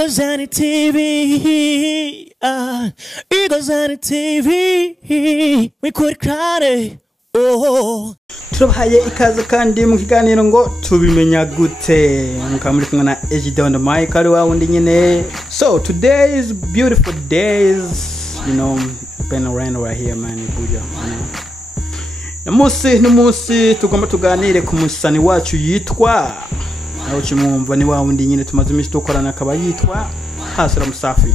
Eagles on the TV. Eagles on the TV. We could cry. Oh. Tubahaye ikaze kandi mu kiganiro ngo tubimenya gute mukamuri kumwe na Ejide on the mic ari wa wundi nyene. So today is beautiful days, you know, been around right here man Buja. Namusi tugomba tuganire ku musani wacu yitwa aho kimwumva ni wa wundi nyene tumaze imisi dukorana akaba yitwa Hasra Musafi.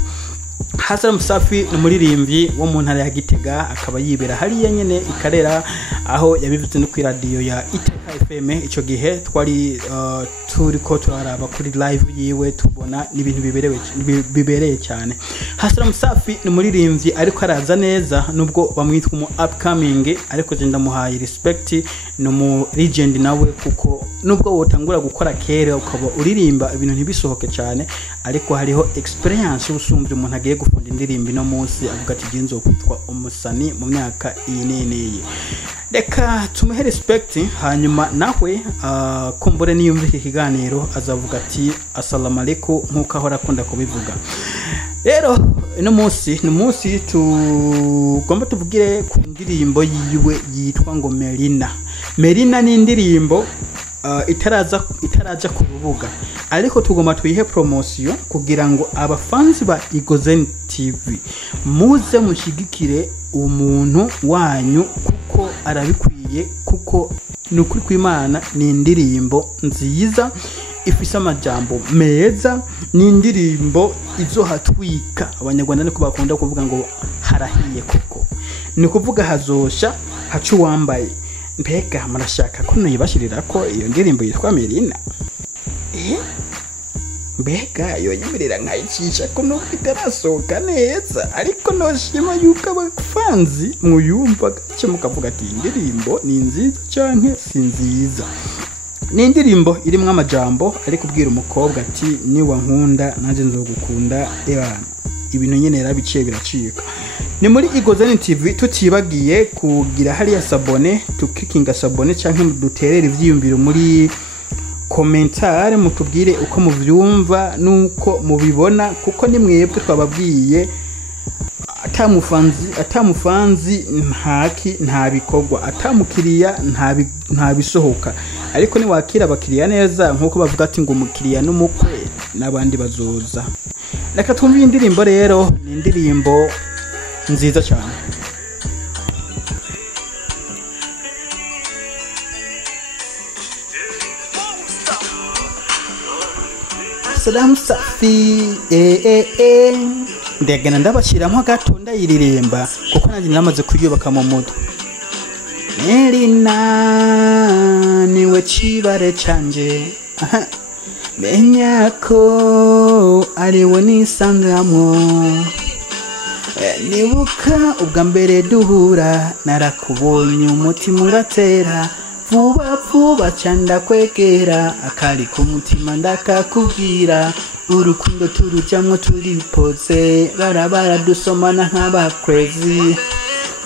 Hasra Musafi ni umuririmbyi wo mu ntara ya Gitega akaba yibera hariya nyene ikarera aho yabivuze no ku radio ya Iteka FM. Ico gihe twari turiko turaraba kuri live yiwe tubona n'ibintu bibereye cyane. Hasra Musafi ni umuririmbyi ariko araza neza nubwo bamwitwa mu upcoming ariko je ndamuhaye respect no mu legend nawe kuko nubwo wotangura gukora kera ukaba uririmba ibintu ntibisohoke cyane ariko hariho experience usumvye umuntu agiye gufunda indirimbo no munsi avuga ati genzo kwitwa umusani mu myaka iyi. Reka tumuhe respect hanyuma nawe kumbure niyumve iki kiganiro azavuga ati assalamu alaikum nkuko ahora akunda kubivuga. Rero no munsi tugomba tuvugire ku ndirimbo yiwe yitwa ngo Melina ni indirimbo itaraja ku rubuga ariko tugomba tuyihe promotion kugira ngo abafanzi ba Igozen TV muze mushigikire umuntu wanyu kuko arabikwiye kuko nukuri kw'Imana ni indirimbo nziza ifise amajambo meza, ni indirimbo izohatwika abanyarwanda niko bakunda kuvuga ngo harahiye koko ni kuvuga hazosha hacu wambaye. Mbega murashaka ko nuyibashirira ko iyo ndirimbo yitwa Melina? Mbega yo nyemerera nkayicisha ko no bitarasohoka neza ariko noshima yuko abafanzi muyumva gace mukavuga ati indirimbo ni nziza canke si nziza. Ni indirimbo irimwe amajambo ariko ubwira umukobwa ati ni wankunda naje nzogukunda ibintu nyene yarabiciye biracika. Ni muri Igozen TV tutibagiye kugira hariya sabone tukikinga sabone canke duterera ivyiyumviro muri commentaire mutubwire uko muvyumva nuko mubibona kuko ni mwebwe twababwiye atamufanzi nta bikogwa atamukiriya nta bisohoka ariko ni wakira abakiriya neza nkuko bavuga ati ngo umukiriya n'umukwe nabandi bazoza. Reka twumve indirimbo rero ni indirimbo nziza cyane. Hasra Musafi ndegena ndabashiramo gato ndayiririmba kuko nanjye namaze kuyubaka mu mutwe. Melina niwe cibare canje menya ko ariwe nisangamo. Nibuka ubwa mbere duhura narakubonye umutima uratera vuba cyanda kwegera akari ku mutima ndakakubwira urukundo turujamwo turipoze barabara dusomana nk'aba crazy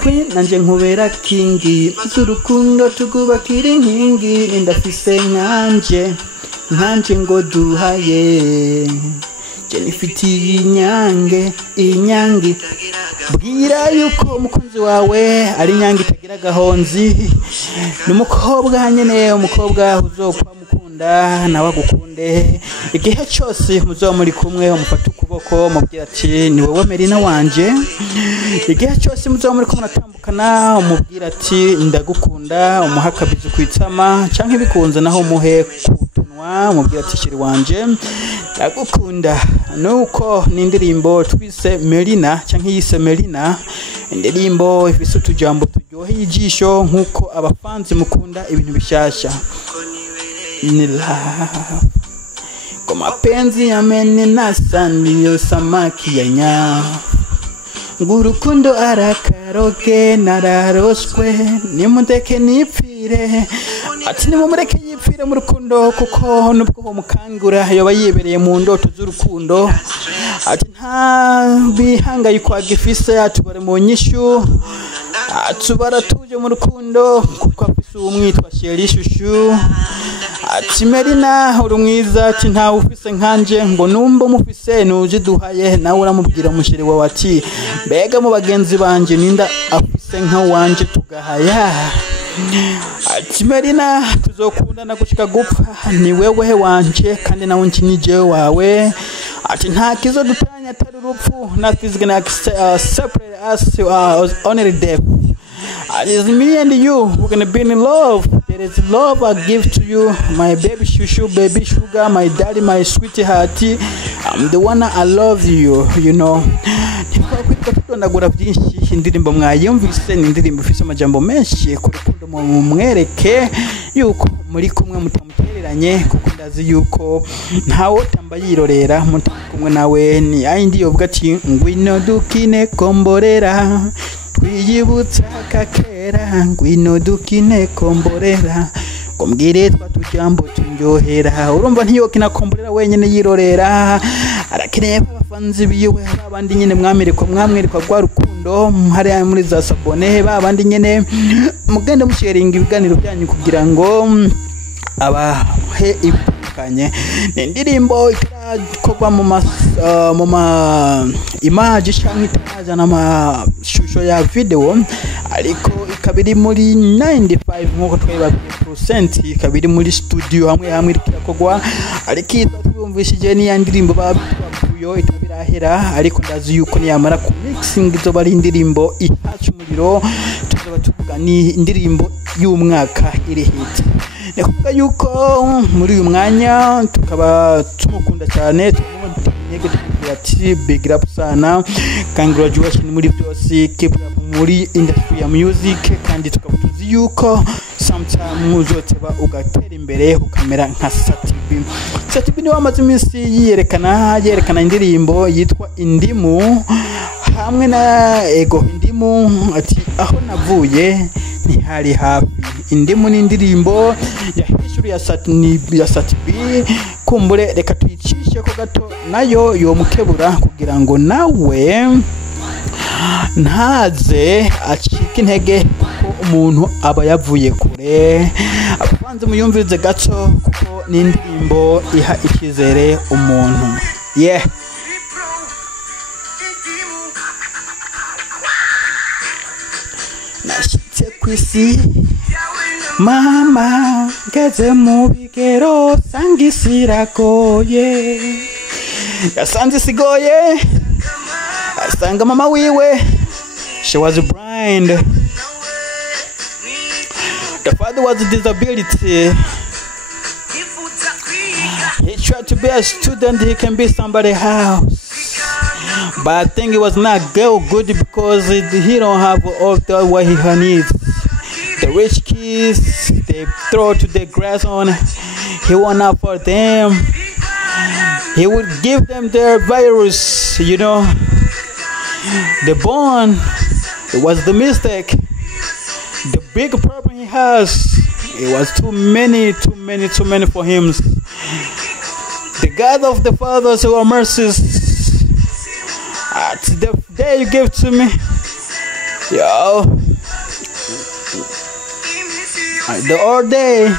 kwe nanje nkubera kingi urukundo tugubakira inkingi ndafise nkanje ngo duhaye jenifiti inyange bwira yuko umukunzi wawe ari inyange itagira gahonzi n'umukobwa nyene umukobwa uzokwa mukunda nawe agukunde igihe cyose muzo muri kumwe umufata ukuboko mubwira ati ni wowe Melina wanje. Igihe cyose muzo muri kumwe natambukana umubwira ati ndagukunda umuhakabiza kwitsama canke bikunze naho muhe kutunwa mubwira ati shiri wanje ndagukunda. Nuko ni indirimbo twise Melina canke yise Melina, indirimbo ifise utujambo turyoheye ijisho nkuko abafanzi mukunda ibintu bishasha. Ni love kwa mapenzi yameninasa ndiyo samaki ya nyavu ngurukundo arakaroke nararoswe nimundeke nipfire ati nimumureke yipfire mu rukundo kuko nubwo mukangura yoba yibereye mu ndoto z'urukundo ati nta bihangayiko agifise atubare mu nyishu atubara tuje mu rukundo kuko afise umwitwa Sheri Shushu ati Merina uri mwiza ati ntawe ufise nkanje ngo numba mufise nuje duhaye nawe uramubwira mushiri wawe ati mbega mu bagenzi banje ninda afise nka wanje tugahaya ati Merina tuzokundana gushika gupfa ni wewe wanje kandi nawe nkinije wawe ati nta kizo dutanya atari urupfu nothing is gonna separate us only death. It is me and you. We're gonna be in love. There is love I give to you, my baby shushu, baby sugar, my daddy, my sweetheart. I'm the one I love you. You know. Ndagura byinshi indirimbo mwayumvise ni indirimbo ifite amajambo menshi ku rukundo mumwereke yuko muri kumwe mutamutereranye kuko ndazi yuko ntawo tambayirorera mutakumwe nawe ni ayindi yovuga ati ngwino dukine komborera twiyibutsa kakera ngwino dukine komborera kombwire twatujambo tunjohera urumva ntiyo kina komborera wenyene yirorera arakeneye abafanzi biwe babandi nyene mwamwereka kwa rukundo hari muri za sabone babandi nyene mugende musharinga ibiganiro byanyu kugira ngo abahe ibukanye indirimbo irakorwa mu ma image cyangwa itaza n'amashusho ya video ariko ikabiri muri 95 nkuko twababwiye ikabiri muri studio hamwe irakorwa ariko twumvishije ni indirimbo babuyo itabirahera ariko ndazi yuko niyamara ku mixing izoba ari indirimbo ihacu umuriro tuzoba tuvuga ni indirimbo y'umwaka iri hit nekuvuga yuko muri uyu mwanya tukaba tumukunda cyane tumwege ati big rap sana congratulations muri byose keep up muri industry ya music kandi tukaba tuzi yuko sometime uzoteba ugatera imbere ukamera nka Satibi ni wamaze iminsi yerekana indirimbo yitwa Indimu hamwe na ego Indimu ati aho navuye ntihari hafi. Indimu ni indirimbo ya hishuru ya Satibi kumbure reka tuyicishe ko gato nayo yomukebura kugira ngo nawe ntaze acika intege kuko umuntu aba yavuye kure ababanze muyumvirize gato kuko ni indirimbo iha ikizere umuntu nashitse kwisi mama ngeze mu bigero sangisiragoye yasanze sigoye asanga mama wiwe she was blind. The father was a disability. He tried to be a student, he can be somebody else. But I think it was not good because he don't have all the what he needs. The rich kids, they throw to the grass on. He won't afford them. He would give them their virus, you know. The bond, it was the mistake. The big problem he has, it was too many for him. The God of the fathers who are mercies, at the day you gave to me, the whole day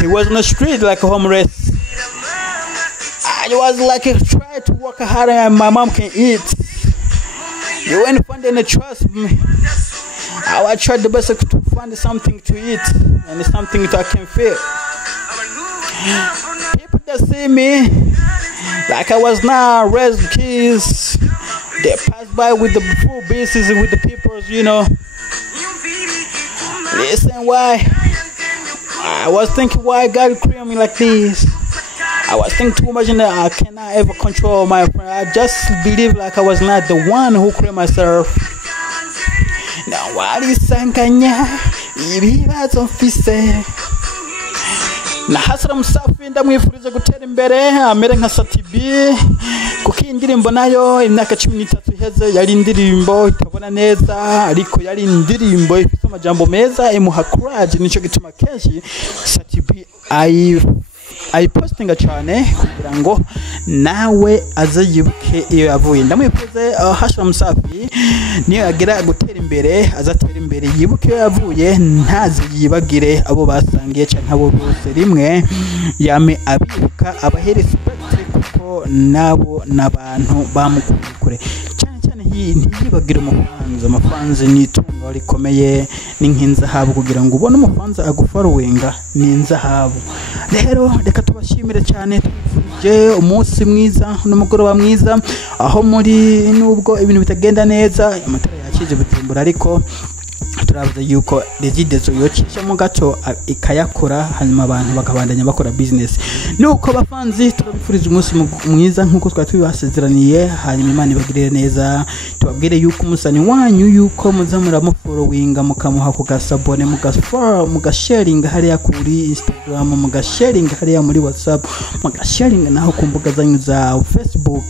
he was on the street like a homeless. I was like try to work hard and my mom can eat. You ain't finding a trust me. I tried the best to find something to eat and something that I can feel. People that see me like I was not raised kids, they pass by with the full business with the people, you know. Listen, why? I was thinking why God created me like this. I was thinking too much and I cannot ever control my friend. I just believe like I was not the one who created myself. Now what is Sankanya? Ibibazo mfise. Na Hasra Msafi ndamwifuriza gutera imbere amere nka Satibi kuko indirimbo nayo imyaka 13 iheze yari indirimbo itabona neza ariko yari indirimbo ifite amajambo meza imuha courage nico gituma kenshi Satibi ayipostinga cyane kugira ngo nawe azayibuke iyo yavuye. Ndamwifuze Hashira Musafi niyo yagira gutera imbere azatera imbere yibuke iyo yavuye ntaze yibagire abo basangiye cyangwa abo bose rimwe yame abibuka abahe respect kuko nabo nabantu bamukure cyane ntiyibagire umufanzi ni itungo rikomeye ni nk'inzahabu kugira ngo ubone umufanzi agufaruwenga ni inzahabu. Rero reka tubashimire cyane tuje umunsi mwiza n'umugoroba mwiza aho muri nubwo ibintu bitagenda neza amatara yakije Bujumbura ariko turavuze yuko regidezo yocisha mu gato ikayakora hanyuma abantu bakabandanya bakora business. Nuko bafanzi turabifuriza umunsi mwiza nkuko twatubasezeraniye hanyuma Imana ibagirire neza. Tubabwire yuko umusani wanyu yuko muzamura mu followinga mukamuha ku gasabone mugasharinga hariya kuri Instagram mugasharinga hariya muri WhatsApp mugasharinga naho ku mbuga zanyu za Facebook